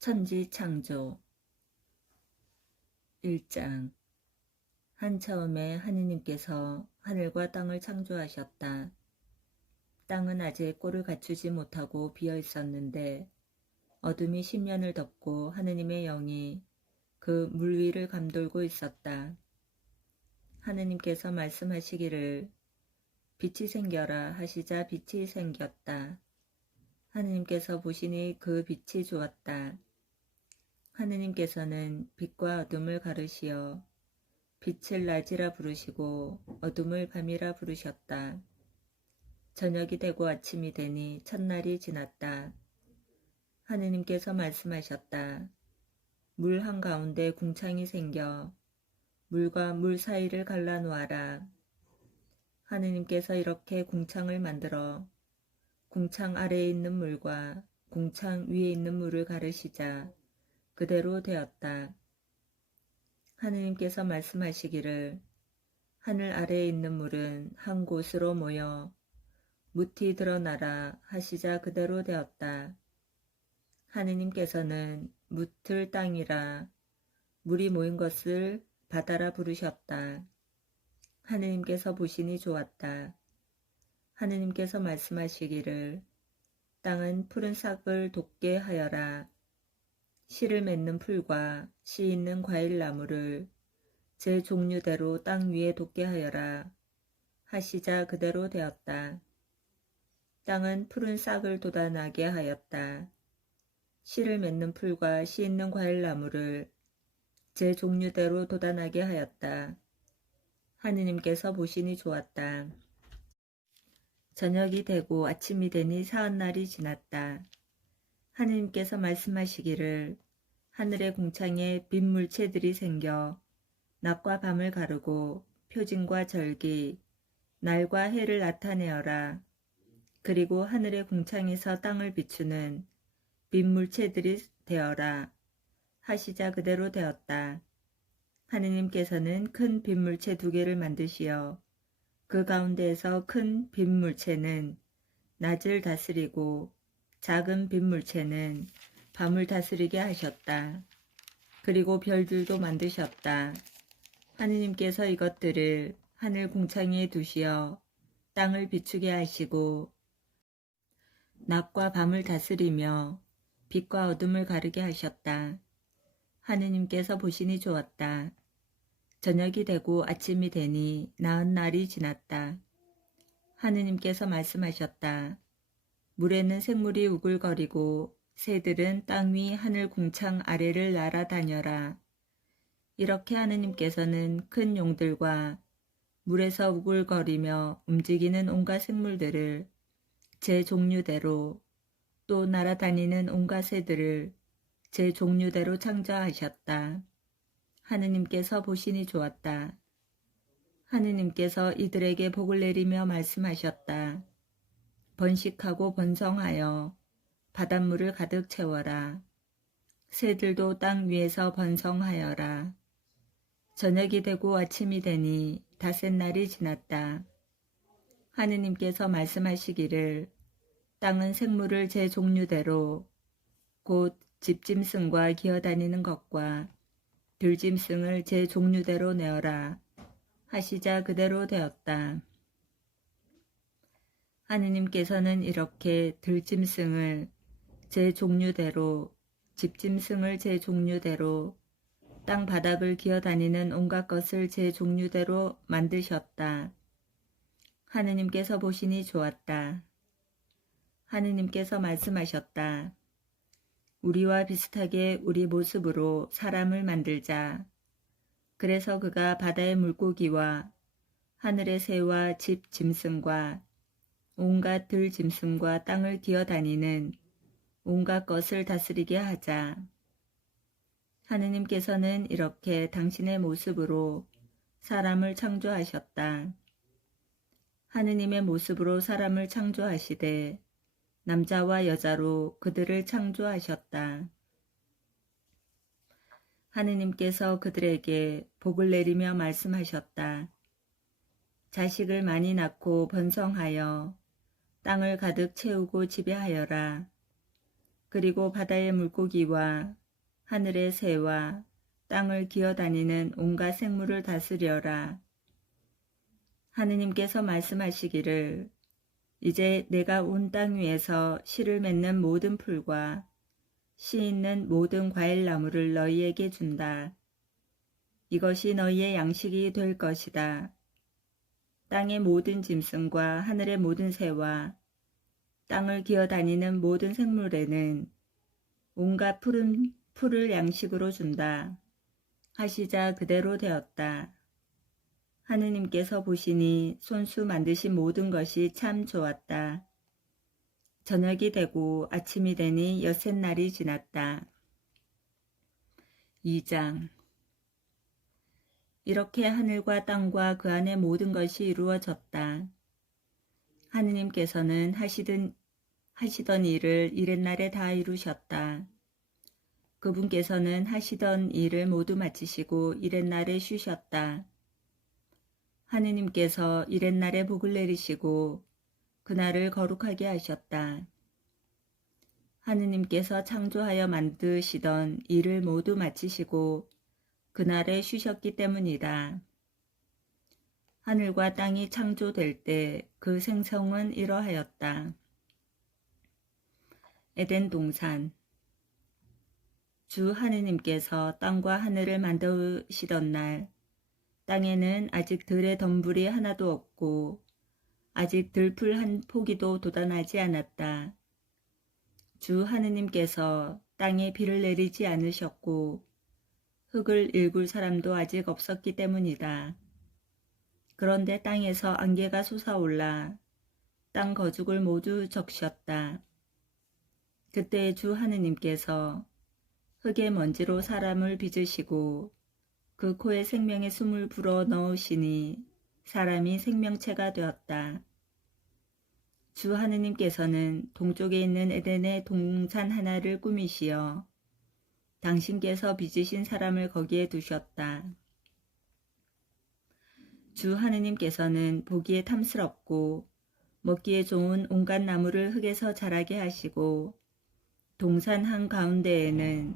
천지창조 1장. 한처음에 하느님께서 하늘과 땅을 창조하셨다. 땅은 아직 꼴을 갖추지 못하고 비어 있었는데 어둠이 십년을 덮고 하느님의 영이 그 물 위를 감돌고 있었다. 하느님께서 말씀하시기를 빛이 생겨라 하시자 빛이 생겼다. 하느님께서 보시니 그 빛이 좋았다. 하느님께서는 빛과 어둠을 가르시어 빛을 낮이라 부르시고 어둠을 밤이라 부르셨다. 저녁이 되고 아침이 되니 첫날이 지났다. 하느님께서 말씀하셨다. 물 한가운데 궁창이 생겨 물과 물 사이를 갈라놓아라. 하느님께서 이렇게 궁창을 만들어 궁창 아래에 있는 물과 궁창 위에 있는 물을 가르시자 그대로 되었다. 하느님께서 말씀하시기를 하늘 아래에 있는 물은 한 곳으로 모여 무티 드러나라 하시자 그대로 되었다. 하느님께서는 묻을 땅이라 물이 모인 것을 바다라 부르셨다. 하느님께서 보시니 좋았다. 하느님께서 말씀하시기를 땅은 푸른 싹을 돋게 하여라. 씨를 맺는 풀과 씨 있는 과일나무를 제 종류대로 땅 위에 돋게 하여라 하시자 그대로 되었다. 땅은 푸른 싹을 돋아나게 하였다. 씨를 맺는 풀과 씨 있는 과일나무를 제 종류대로 돋아나게 하였다. 하느님께서 보시니 좋았다. 저녁이 되고 아침이 되니 사흔날이 지났다. 하느님께서 말씀하시기를 하늘의 궁창에 빗물체들이 생겨 낮과 밤을 가르고 표징과 절기, 날과 해를 나타내어라. 그리고 하늘의 궁창에서 땅을 비추는 빗물체들이 되어라. 하시자 그대로 되었다. 하느님께서는 큰 빗물체 2개를 만드시어 그 가운데에서 큰 빗물체는 낮을 다스리고 작은 빗물체는 밤을 다스리게 하셨다. 그리고 별들도 만드셨다. 하느님께서 이것들을 하늘 궁창에 두시어 땅을 비추게 하시고 낮과 밤을 다스리며 빛과 어둠을 가르게 하셨다. 하느님께서 보시니 좋았다. 저녁이 되고 아침이 되니 나흔날이 지났다. 하느님께서 말씀하셨다. 물에는 생물이 우글거리고 새들은 땅 위 하늘 궁창 아래를 날아다녀라. 이렇게 하느님께서는 큰 용들과 물에서 우글거리며 움직이는 온갖 생물들을 제 종류대로 또 날아다니는 온갖 새들을 제 종류대로 창조하셨다. 하느님께서 보시니 좋았다. 하느님께서 이들에게 복을 내리며 말씀하셨다. 번식하고 번성하여 바닷물을 가득 채워라. 새들도 땅 위에서 번성하여라. 저녁이 되고 아침이 되니 닷새날이 지났다. 하느님께서 말씀하시기를 땅은 생물을 제 종류대로 곧 집짐승과 기어다니는 것과 들짐승을 제 종류대로 내어라 하시자 그대로 되었다. 하느님께서는 이렇게 들짐승을 제 종류대로 집짐승을 제 종류대로 땅 바닥을 기어다니는 온갖 것을 제 종류대로 만드셨다. 하느님께서 보시니 좋았다. 하느님께서 말씀하셨다. 우리와 비슷하게 우리 모습으로 사람을 만들자. 그래서 그가 바다의 물고기와 하늘의 새와 집 짐승과 온갖 들 짐승과 땅을 기어다니는 온갖 것을 다스리게 하자. 하느님께서는 이렇게 당신의 모습으로 사람을 창조하셨다. 하느님의 모습으로 사람을 창조하시되 남자와 여자로 그들을 창조하셨다. 하느님께서 그들에게 복을 내리며 말씀하셨다. 자식을 많이 낳고 번성하여 땅을 가득 채우고 지배하여라. 그리고 바다의 물고기와 하늘의 새와 땅을 기어다니는 온갖 생물을 다스려라. 하느님께서 말씀하시기를 이제 내가 온 땅 위에서 씨를 맺는 모든 풀과 씨 있는 모든 과일나무를 너희에게 준다. 이것이 너희의 양식이 될 것이다. 땅의 모든 짐승과 하늘의 모든 새와 땅을 기어다니는 모든 생물에는 온갖 푸른 풀을 양식으로 준다. 하시자 그대로 되었다. 하느님께서 보시니 손수 만드신 모든 것이 참 좋았다. 저녁이 되고 아침이 되니 엿새날이 지났다. 2장. 이렇게 하늘과 땅과 그 안의 모든 것이 이루어졌다. 하느님께서는 하시던 일을 이렛날에 다 이루셨다. 그분께서는 하시던 일을 모두 마치시고 이렛날에 쉬셨다. 하느님께서 이렛날에 복을 내리시고 그날을 거룩하게 하셨다. 하느님께서 창조하여 만드시던 일을 모두 마치시고 그날에 쉬셨기 때문이다. 하늘과 땅이 창조될 때 그 생성은 이러하였다. 에덴 동산. 주 하느님께서 땅과 하늘을 만드시던 날 땅에는 아직 들의 덤불이 하나도 없고 아직 들풀 한 포기도 돋아나지 않았다. 주 하느님께서 땅에 비를 내리지 않으셨고 흙을 일굴 사람도 아직 없었기 때문이다. 그런데 땅에서 안개가 솟아올라 땅 거죽을 모두 적셨다. 그때 주 하느님께서 흙의 먼지로 사람을 빚으시고 그 코에 생명의 숨을 불어 넣으시니 사람이 생명체가 되었다. 주 하느님께서는 동쪽에 있는 에덴의 동산 하나를 꾸미시어 당신께서 빚으신 사람을 거기에 두셨다. 주 하느님께서는 보기에 탐스럽고 먹기에 좋은 온갖 나무를 흙에서 자라게 하시고 동산 한가운데에는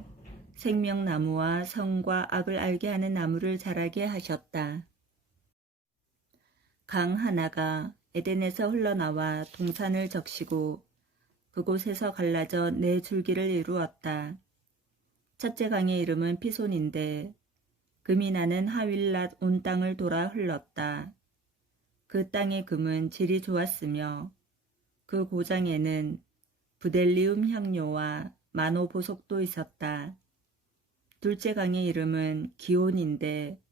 생명나무와 선과 악을 알게 하는 나무를 자라게 하셨다. 강 하나가 에덴에서 흘러나와 동산을 적시고 그곳에서 갈라져 네 줄기를 이루었다. 첫째 강의 이름은 피손인데 금이 나는 하윌랏 온 땅을 돌아 흘렀다. 그 땅의 금은 질이 좋았으며 그 고장에는 부델리움 향료와 마노 보석도 있었다. 둘째 강의 이름은 기온인데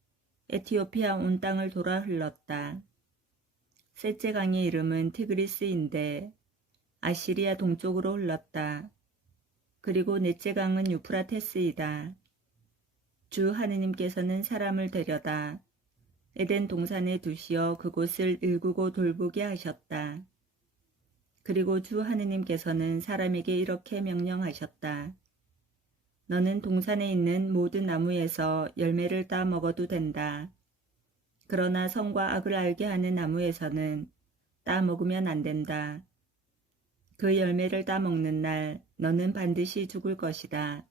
에티오피아 온 땅을 돌아 흘렀다. 셋째 강의 이름은 티그리스인데 아시리아 동쪽으로 흘렀다. 그리고 넷째 강은 유프라테스이다. 주 하느님께서는 사람을 데려다 에덴 동산에 두시어 그곳을 일구고 돌보게 하셨다. 그리고 주 하느님께서는 사람에게 이렇게 명령하셨다. 너는 동산에 있는 모든 나무에서 열매를 따 먹어도 된다. 그러나 선과 악을 알게 하는 나무에서는 따 먹으면 안 된다. 그 열매를 따 먹는 날 너는 반드시 죽을 것이다.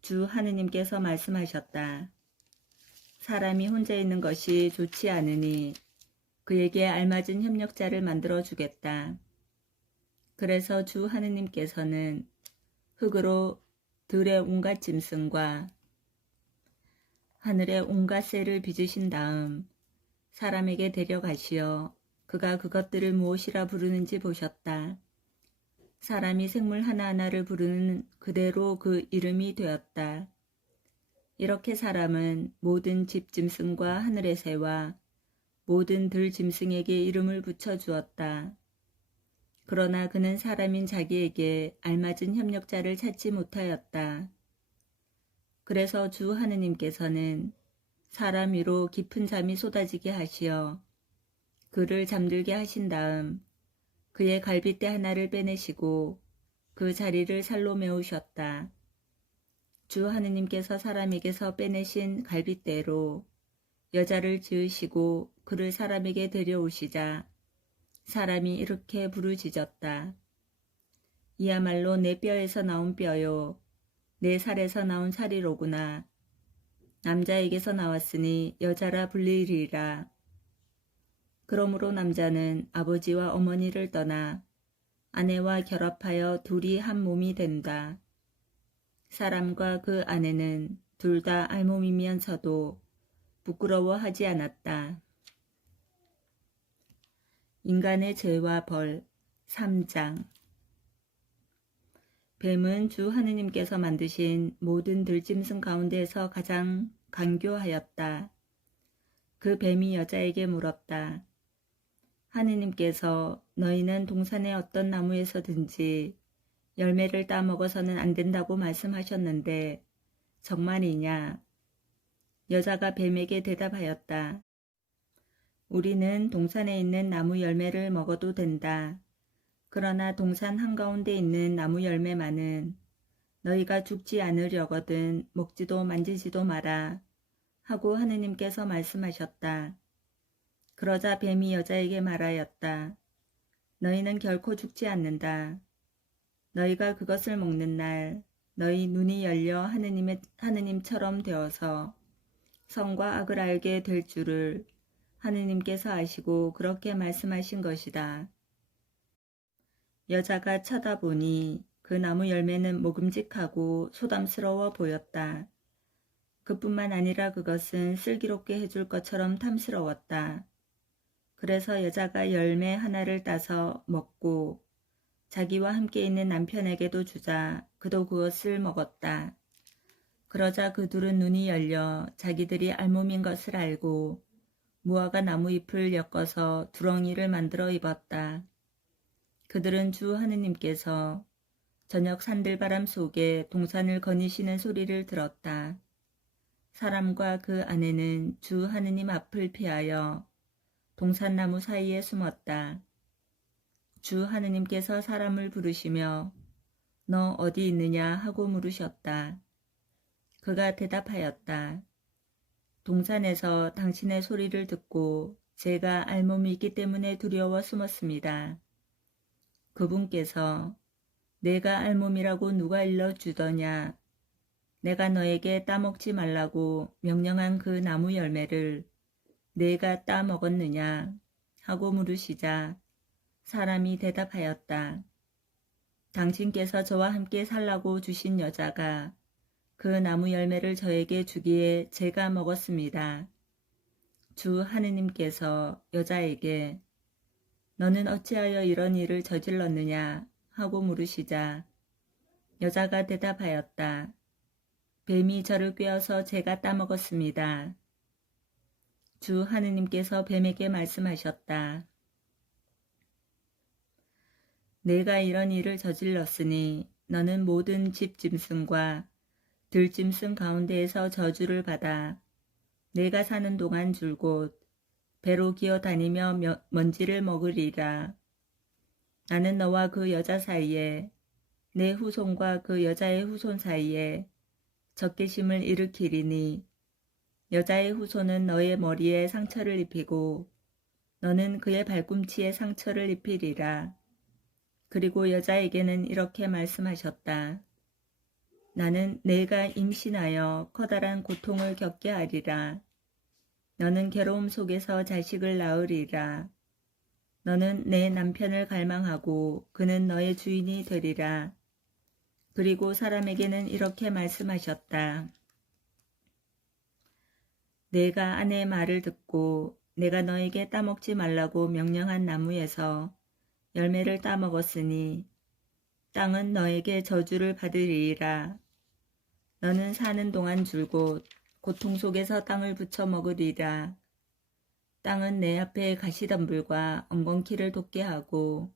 주 하느님께서 말씀하셨다. 사람이 혼자 있는 것이 좋지 않으니 그에게 알맞은 협력자를 만들어 주겠다. 그래서 주 하느님께서는 흙으로 들의 온갖 짐승과 하늘의 온갖 새를 빚으신 다음 사람에게 데려가시어 그가 그것들을 무엇이라 부르는지 보셨다. 사람이 생물 하나하나를 부르는 그대로 그 이름이 되었다. 이렇게 사람은 모든 집 짐승과 하늘의 새와 모든 들 짐승에게 이름을 붙여주었다. 그러나 그는 사람인 자기에게 알맞은 협력자를 찾지 못하였다. 그래서 주 하느님께서는 사람 위로 깊은 잠이 쏟아지게 하시어 그를 잠들게 하신 다음 그의 갈빗대 하나를 빼내시고 그 자리를 살로 메우셨다. 주 하느님께서 사람에게서 빼내신 갈빗대로 여자를 지으시고 그를 사람에게 데려오시자 사람이 이렇게 부르짖었다. 이야말로 내 뼈에서 나온 뼈요, 내 살에서 나온 살이로구나. 남자에게서 나왔으니 여자라 불리리라. 그러므로 남자는 아버지와 어머니를 떠나 아내와 결합하여 둘이 한 몸이 된다. 사람과 그 아내는 둘 다 알몸이면서도 부끄러워하지 않았다. 인간의 죄와 벌 3장. 뱀은 주 하느님께서 만드신 모든 들짐승 가운데에서 가장 간교하였다. 그 뱀이 여자에게 물었다. 하느님께서 너희는 동산의 어떤 나무에서든지 열매를 따먹어서는 안 된다고 말씀하셨는데 정말이냐? 여자가 뱀에게 대답하였다. 우리는 동산에 있는 나무 열매를 먹어도 된다. 그러나 동산 한가운데 있는 나무 열매만은 너희가 죽지 않으려거든 먹지도 만지지도 마라 하고 하느님께서 말씀하셨다. 그러자 뱀이 여자에게 말하였다. 너희는 결코 죽지 않는다. 너희가 그것을 먹는 날 너희 눈이 열려 하느님처럼 되어서 선과 악을 알게 될 줄을 하느님께서 아시고 그렇게 말씀하신 것이다. 여자가 쳐다보니 그 나무 열매는 먹음직하고 소담스러워 보였다. 그뿐만 아니라 그것은 슬기롭게 해줄 것처럼 탐스러웠다. 그래서 여자가 열매 하나를 따서 먹고 자기와 함께 있는 남편에게도 주자 그도 그것을 먹었다. 그러자 그 둘은 눈이 열려 자기들이 알몸인 것을 알고 무화과 나무 잎을 엮어서 두렁이를 만들어 입었다. 그들은 주 하느님께서 저녁 산들바람 속에 동산을 거니시는 소리를 들었다. 사람과 그 아내는 주 하느님 앞을 피하여 동산나무 사이에 숨었다. 주 하느님께서 사람을 부르시며 너 어디 있느냐 하고 물으셨다. 그가 대답하였다. 동산에서 당신의 소리를 듣고 제가 알몸이 있기 때문에 두려워 숨었습니다. 그분께서 내가 알몸이라고 누가 일러주더냐? 내가 너에게 따먹지 말라고 명령한 그 나무 열매를 내가 따먹었느냐? 하고 물으시자 사람이 대답하였다. 당신께서 저와 함께 살라고 주신 여자가 그 나무 열매를 저에게 주기에 제가 먹었습니다. 주 하느님께서 여자에게 너는 어찌하여 이런 일을 저질렀느냐 하고 물으시자 여자가 대답하였다. 뱀이 저를 꿰어서 제가 따먹었습니다. 주 하느님께서 뱀에게 말씀하셨다. 내가 이런 일을 저질렀으니 너는 모든 집짐승과 들짐승 가운데에서 저주를 받아 내가 사는 동안 줄곧 배로 기어다니며 먼지를 먹으리라. 나는 너와 그 여자 사이에 내 후손과 그 여자의 후손 사이에 적개심을 일으키리니 여자의 후손은 너의 머리에 상처를 입히고 너는 그의 발꿈치에 상처를 입히리라. 그리고 여자에게는 이렇게 말씀하셨다. 나는 내가 임신하여 커다란 고통을 겪게 하리라. 너는 괴로움 속에서 자식을 낳으리라. 너는 내 남편을 갈망하고 그는 너의 주인이 되리라. 그리고 사람에게는 이렇게 말씀하셨다. 내가 아내의 말을 듣고 내가 너에게 따먹지 말라고 명령한 나무에서 열매를 따먹었으니 땅은 너에게 저주를 받으리라. 너는 사는 동안 줄곧 고통 속에서 땅을 부쳐 먹으리라. 땅은 내 앞에 가시덤불과 엉겅퀴를 돋게 하고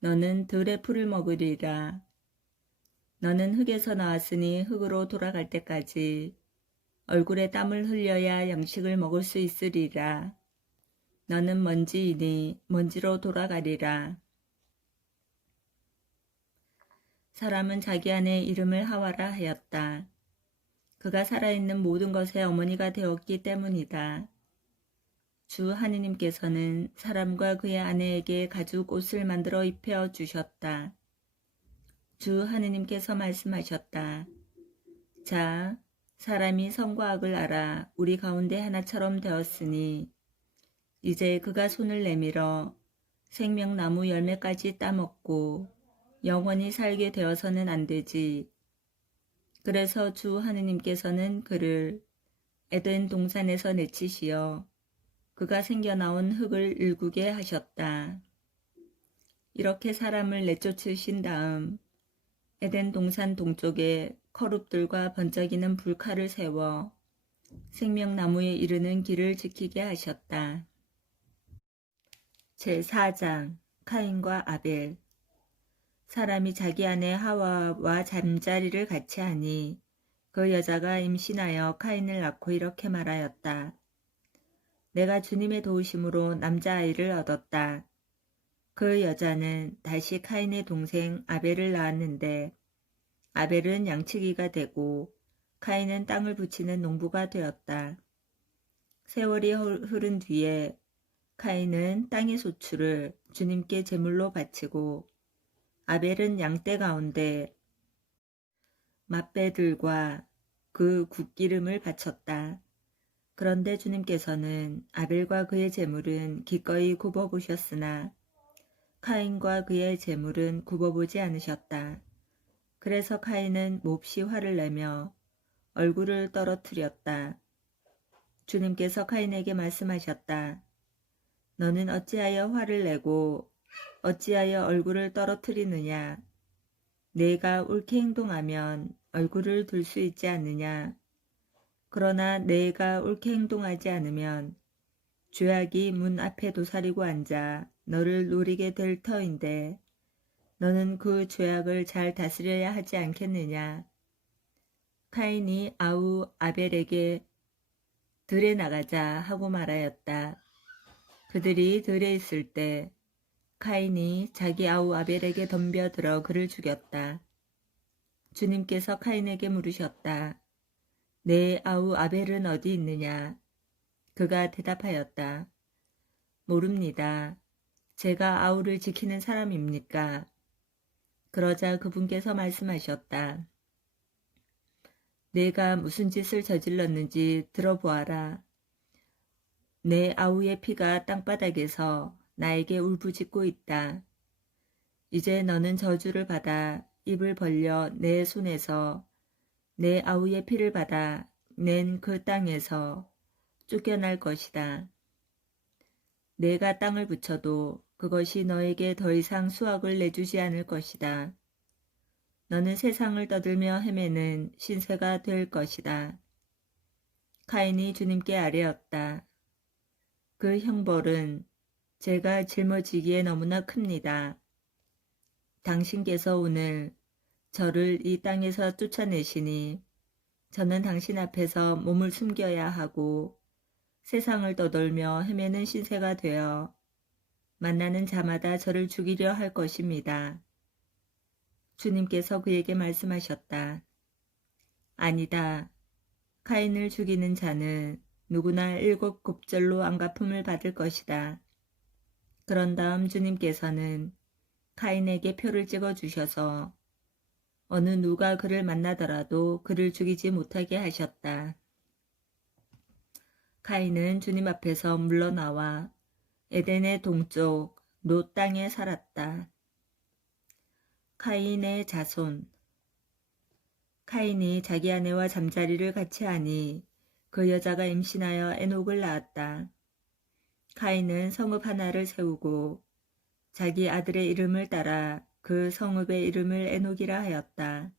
너는 들의 풀을 먹으리라. 너는 흙에서 나왔으니 흙으로 돌아갈 때까지 얼굴에 땀을 흘려야 양식을 먹을 수 있으리라. 너는 먼지이니 먼지로 돌아가리라. 사람은 자기 아내의 이름을 하와라 하였다. 그가 살아있는 모든 것의 어머니가 되었기 때문이다. 주 하느님께서는 사람과 그의 아내에게 가죽 옷을 만들어 입혀 주셨다. 주 하느님께서 말씀하셨다. 자, 사람이 선과 악을 알아 우리 가운데 하나처럼 되었으니 이제 그가 손을 내밀어 생명나무 열매까지 따먹고 영원히 살게 되어서는 안 되지. 그래서 주 하느님께서는 그를 에덴 동산에서 내치시어 그가 생겨나온 흙을 일구게 하셨다. 이렇게 사람을 내쫓으신 다음 에덴 동산 동쪽에 커룹들과 번쩍이는 불칼을 세워 생명나무에 이르는 길을 지키게 하셨다. 제4장 카인과 아벨. 사람이 자기 아내 하와와 잠자리를 같이 하니 그 여자가 임신하여 카인을 낳고 이렇게 말하였다. 내가 주님의 도우심으로 남자아이를 얻었다. 그 여자는 다시 카인의 동생 아벨을 낳았는데 아벨은 양치기가 되고 카인은 땅을 붙이는 농부가 되었다. 세월이 흐른 뒤에 카인은 땅의 소출을 주님께 제물로 바치고 아벨은 양떼 가운데 맛배들과 그 굿기름을 바쳤다. 그런데 주님께서는 아벨과 그의 제물은 기꺼이 굽어보셨으나 카인과 그의 제물은 굽어보지 않으셨다. 그래서 카인은 몹시 화를 내며 얼굴을 떨어뜨렸다. 주님께서 카인에게 말씀하셨다. 너는 어찌하여 화를 내고 어찌하여 얼굴을 떨어뜨리느냐? 내가 옳게 행동하면 얼굴을 들 수 있지 않느냐? 그러나 내가 옳게 행동하지 않으면 죄악이 문 앞에 도사리고 앉아 너를 노리게 될 터인데 너는 그 죄악을 잘 다스려야 하지 않겠느냐? 카인이 아우 아벨에게 들에 나가자 하고 말하였다. 그들이 들에 있을 때 카인이 자기 아우 아벨에게 덤벼들어 그를 죽였다. 주님께서 카인에게 물으셨다. 내 아우 아벨은 어디 있느냐? 그가 대답하였다. 모릅니다. 제가 아우를 지키는 사람입니까? 그러자 그분께서 말씀하셨다. 내가 무슨 짓을 저질렀는지 들어보아라. 내 아우의 피가 땅바닥에서 나에게 울부짖고 있다. 이제 너는 저주를 받아 입을 벌려 내 손에서 내 아우의 피를 받아 낸 그 땅에서 쫓겨날 것이다. 내가 땅을 붙여도 그것이 너에게 더 이상 수확을 내주지 않을 것이다. 너는 세상을 떠들며 헤매는 신세가 될 것이다. 카인이 주님께 아뢰었다. 그 형벌은 제가 짊어지기에 너무나 큽니다. 당신께서 오늘 저를 이 땅에서 쫓아내시니 저는 당신 앞에서 몸을 숨겨야 하고 세상을 떠돌며 헤매는 신세가 되어 만나는 자마다 저를 죽이려 할 것입니다. 주님께서 그에게 말씀하셨다. 아니다. 카인을 죽이는 자는 누구나 7 곱절로 안갚음을 받을 것이다. 그런 다음 주님께서는 카인에게 표를 찍어 주셔서 어느 누가 그를 만나더라도 그를 죽이지 못하게 하셨다. 카인은 주님 앞에서 물러나와 에덴의 동쪽 놋 땅에 살았다. 카인의 자손. 카인이 자기 아내와 잠자리를 같이 하니 그 여자가 임신하여 에녹을 낳았다. 카인은 성읍 하나를 세우고 자기 아들의 이름을 따라 그 성읍의 이름을 에녹이라 하였다.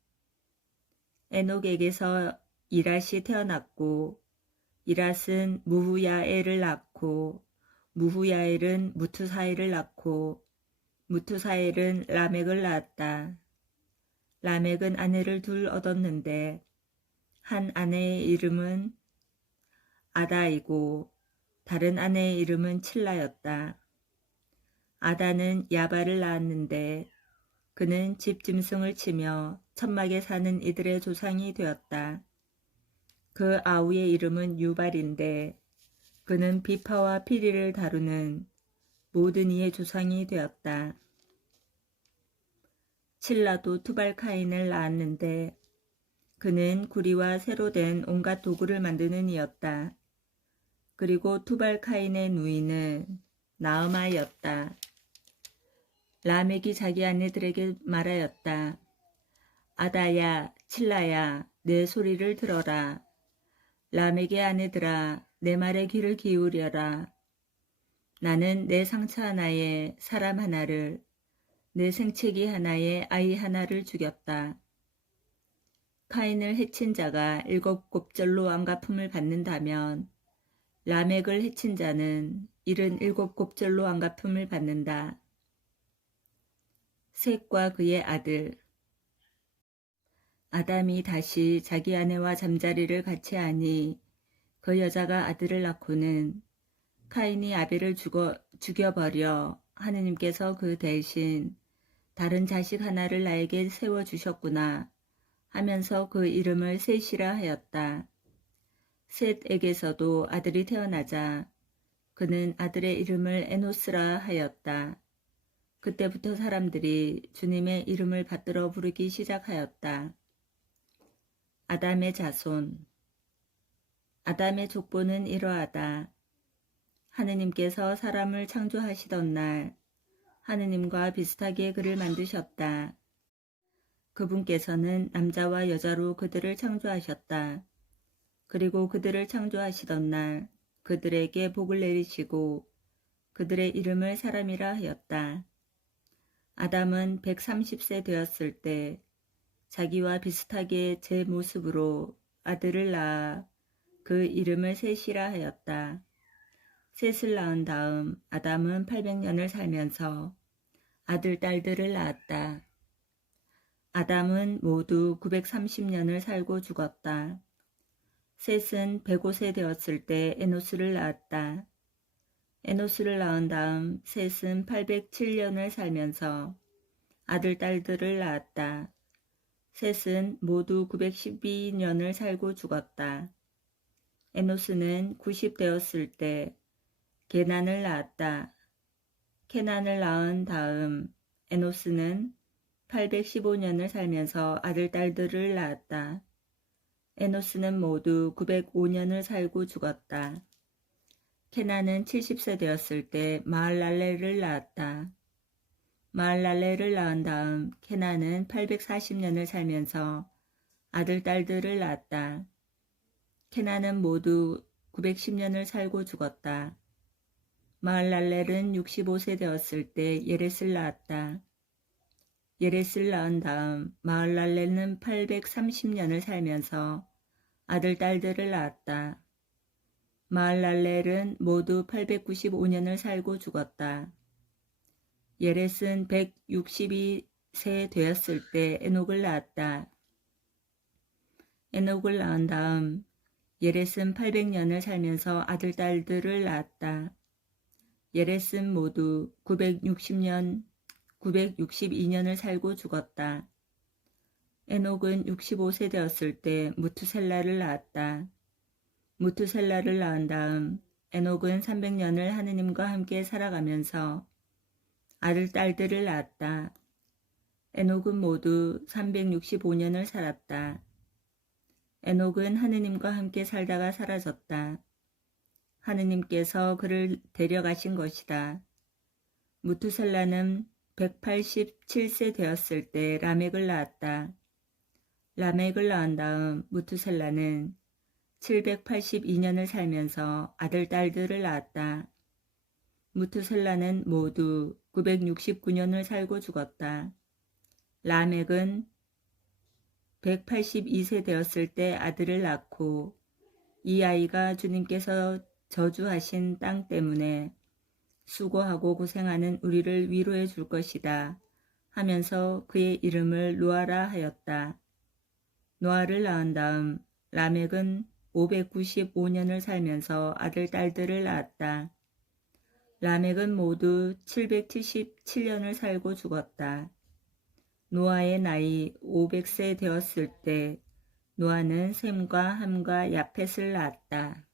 에녹에게서 이랏이 태어났고 이랏은 무후야엘을 낳고 무후야엘은 무투사엘을 낳고 무투사엘은 라멕을 낳았다. 라멕은 아내를 둘 얻었는데 한 아내의 이름은 아다이고 다른 아내의 이름은 칠라였다. 아다는 야발을 낳았는데 그는 집 짐승을 치며 천막에 사는 이들의 조상이 되었다. 그 아우의 이름은 유발인데 그는 비파와 피리를 다루는 모든 이의 조상이 되었다. 칠라도 투발카인을 낳았는데 그는 구리와 새로 된 온갖 도구를 만드는 이였다. 그리고 투발카인의 누이는 나음아였다. 라멕이 자기 아내들에게 말하였다. 아다야, 칠라야, 내 소리를 들어라. 라멕의 아내들아, 내 말에 귀를 기울여라. 나는 내 상처 하나에 사람 하나를, 내 생채기 하나에 아이 하나를 죽였다. 카인을 해친 자가 7곱절로 안갚음을 받는다면 라멕을 해친 자는 77곱절로 안갚음을 받는다. 셋과 그의 아들. 아담이 다시 자기 아내와 잠자리를 같이 하니 그 여자가 아들을 낳고는 카인이 아벨을 죽여버려 하느님께서 그 대신 다른 자식 하나를 나에게 세워주셨구나 하면서 그 이름을 셋이라 하였다. 셋에게서도 아들이 태어나자 그는 아들의 이름을 에노스라 하였다. 그때부터 사람들이 주님의 이름을 받들어 부르기 시작하였다. 아담의 자손. 아담의 족보는 이러하다. 하느님께서 사람을 창조하시던 날 하느님과 비슷하게 그를 만드셨다. 그분께서는 남자와 여자로 그들을 창조하셨다. 그리고 그들을 창조하시던 날 그들에게 복을 내리시고 그들의 이름을 사람이라 하였다. 아담은 130세 되었을 때 자기와 비슷하게 제 모습으로 아들을 낳아 그 이름을 셋이라 하였다. 셋을 낳은 다음 아담은 800년을 살면서 아들, 딸들을 낳았다. 아담은 모두 930년을 살고 죽었다. 셋은 105세 되었을 때 에노스를 낳았다. 에노스를 낳은 다음 셋은 807년을 살면서 아들, 딸들을 낳았다. 셋은 모두 912년을 살고 죽었다. 에노스는 90 되었을 때 게난을 낳았다. 케난을 낳은 다음 에노스는 815년을 살면서 아들, 딸들을 낳았다. 에노스는 모두 905년을 살고 죽었다. 케난은 70세 되었을 때 마할랄레를 낳았다. 마할랄레를 낳은 다음 케난은 840년을 살면서 아들, 딸들을 낳았다. 케난은 모두 910년을 살고 죽었다. 마할랄렐은 65세 되었을 때 예렛을 낳았다. 예렛을 낳은 다음 마할랄렐은 830년을 살면서 아들, 딸들을 낳았다. 마할랄렐은 모두 895년을 살고 죽었다. 예렛은 162세 되었을 때 에녹을 낳았다. 에녹을 낳은 다음 예렛은 800년을 살면서 아들, 딸들을 낳았다. 예렛은 모두 962년을 살고 죽었다. 에녹은 65세 되었을 때 무투셀라를 낳았다. 무투셀라를 낳은 다음 에녹은 300년을 하느님과 함께 살아가면서 아들, 딸들을 낳았다. 에녹은 모두 365년을 살았다. 에녹은 하느님과 함께 살다가 사라졌다. 하느님께서 그를 데려가신 것이다. 무투셀라는 187세 되었을 때 라멕을 낳았다. 라멕을 낳은 다음 무투셀라는 782년을 살면서 아들, 딸들을 낳았다. 무투셀라는 모두 969년을 살고 죽었다. 라멕은 182세 되었을 때 아들을 낳고 이 아이가 주님께서 저주하신 땅 때문에 수고하고 고생하는 우리를 위로해 줄 것이다 하면서 그의 이름을 노아라 하였다. 노아를 낳은 다음 라멕은 595년을 살면서 아들, 딸들을 낳았다. 라멕은 모두 777년을 살고 죽었다. 노아의 나이 500세 되었을 때 노아는 셈과 함과 야펫을 낳았다.